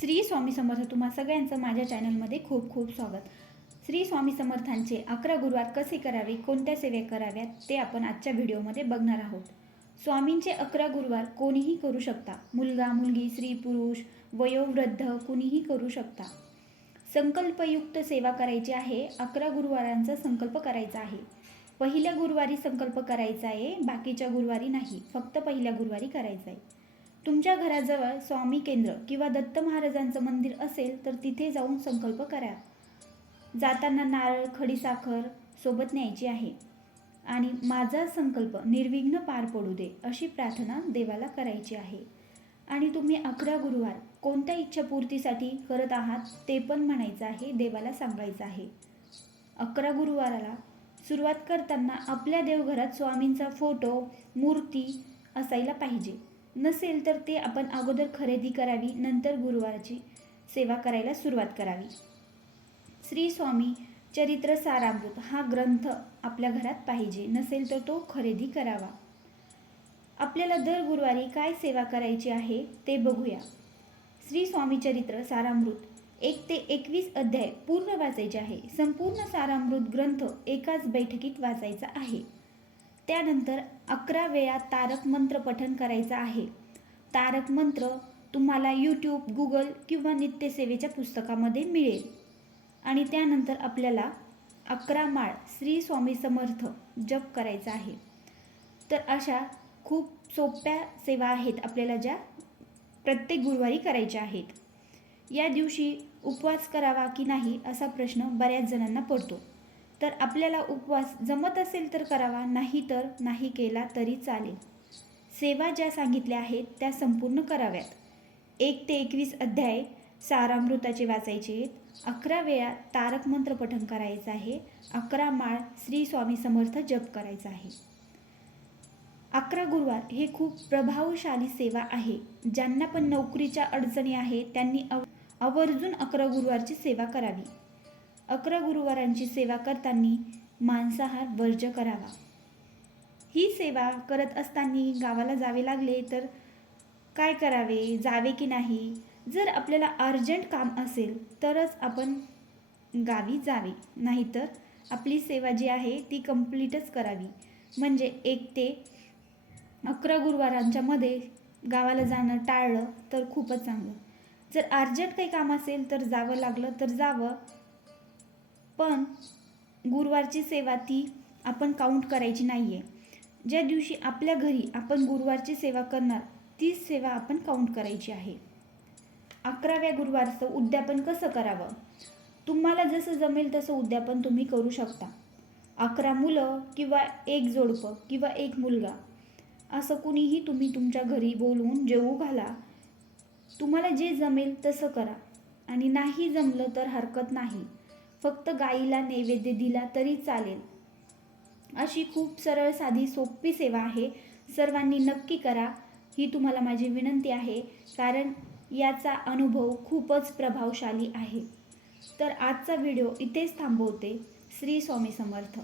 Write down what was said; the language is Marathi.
श्री स्वामी समर्थ तुम्हा सगळ्यांचं माझ्या चॅनलमध्ये खूप खूप स्वागत. श्री स्वामी समर्थांचे अकरा गुरुवार कसे करावे कोणत्या सेवा कराव्यात ते आपण आजच्या व्हिडिओमध्ये बघणार आहोत. स्वामींचे अकरा गुरुवार कोणीही करू शकता. मुलगा मुलगी स्त्री पुरुष वयोवृद्ध कुणीही करू शकता. संकल्पयुक्त सेवा करायची आहे अकरा गुरुवारांचा संकल्प करायचा आहे. पहिल्या गुरुवारी संकल्प करायचा आहे बाकीच्या गुरुवारी नाही. फक्त पहिल्या गुरुवारी करायचा आहे. तुमच्या घराजवळ स्वामी केंद्र किंवा दत्त महाराजांचं मंदिर असेल तर तिथे जाऊन संकल्प करा. जाताना नारळ खडीसाखर सोबत न्यायची आहे. आणि माझा संकल्प निर्विघ्न पार पडू दे अशी प्रार्थना देवाला करायची आहे. आणि तुम्ही अकरा गुरुवार कोणत्या इच्छापूर्तीसाठी करत आहात ते पण म्हणायचं आहे देवाला सांगायचं आहे. अकरा गुरुवाराला सुरुवात करताना आपल्या देवघरात स्वामींचा फोटो मूर्ती असायला पाहिजे. नसेल तर ते आपण अगोदर खरेदी करावी नंतर गुरुवाराची सेवा करायला सुरुवात करावी. श्री स्वामी चरित्र सारामृत हा ग्रंथ आपल्या घरात पाहिजे नसेल तर तो खरेदी करावा. आपल्याला दर गुरुवारी काय सेवा करायची आहे ते बघूया. श्री स्वामी चरित्र सारामृत एक ते एकवीस अध्याय पूर्ण वाचायचे आहे. संपूर्ण सारामृत ग्रंथ एकाच बैठकीत वाचायचा आहे. त्यानंतर अकरा वेळा तारक मंत्र पठण करायचं आहे. तारक मंत्र तुम्हाला यूट्यूब गुगल किंवा नित्यसेवेच्या पुस्तकामध्ये मिळेल. आणि त्यानंतर आपल्याला अकरा माळ श्री स्वामी समर्थ जप करायचा आहे. तर अशा खूप सोप्या सेवा आहेत आपल्याला ज्या प्रत्येक गुरुवारी करायच्या आहेत. या दिवशी उपवास करावा की नाही असा प्रश्न बऱ्याच जणांना पडतो. तर आपल्याला उपवास जमत असेल तर करावा नाही तर नाही केला तरी चालेल. सेवा ज्या सांगितल्या आहेत त्या संपूर्ण कराव्यात. एक ते एकवीस अध्याय सारामृताचे वाचायचे आहेत. अकरा वेळा तारक मंत्र पठण करायचं आहे. अकरा माळ श्री स्वामी समर्थ जप करायचा आहे. अकरा गुरुवार हे खूप प्रभावशाली सेवा आहे. ज्यांना पण नोकरीच्या अडचणी आहेत त्यांनी अव आवर्जून अकरा गुरुवारची सेवा करावी. अकरा गुरुवारांची सेवा करताना मांसाहार वर्ज करावा. ही सेवा करत असताना गावाला जावे लागले तर काय करावे? जावे की नाही? जर आपल्याला अर्जंट काम असेल तरच आपण गावी जावे. नाहीतर आपली सेवा जी आहे ती कम्प्लीटच करावी. म्हणजे एक ते अकरा गुरुवारांच्या मध्ये गावाला जाणं टाळलं तर खूपच चांगलं. जर अर्जंट काही काम असेल तर जावं लागलं तर जावं. पण गुरुवारची सेवा ती आपण काउंट करायची नाही आहे ज्या दिवशी आपल्या घरी आपण गुरुवारची सेवा करणार तीच सेवा आपण काउंट करायची आहे. अकराव्या गुरुवारचं उद्यापन कसं करावं? तुम्हाला जसं जमेल तसं उद्यापन तुम्ही करू शकता. अकरा मुलं किंवा एक जोडपं किंवा एक मुलगा असं कुणीही तुम्ही तुमच्या घरी बोलवून जेवू घाला. तुम्हाला जे जमेल तसं करा. आणि नाही जमलं तर हरकत नाही. फक्त गाईला नैवेद्य दिला तरी चालेल. अशी खूप सरळ साधी सोपी सेवा आहे. सर्वांनी नक्की करा. ही तुम्हाला माझी विनंती आहे. कारण याचा अनुभव खूपच प्रभावशाली आहे. तर आजचा व्हिडिओ इथेच थांबवते. श्री स्वामी समर्थ.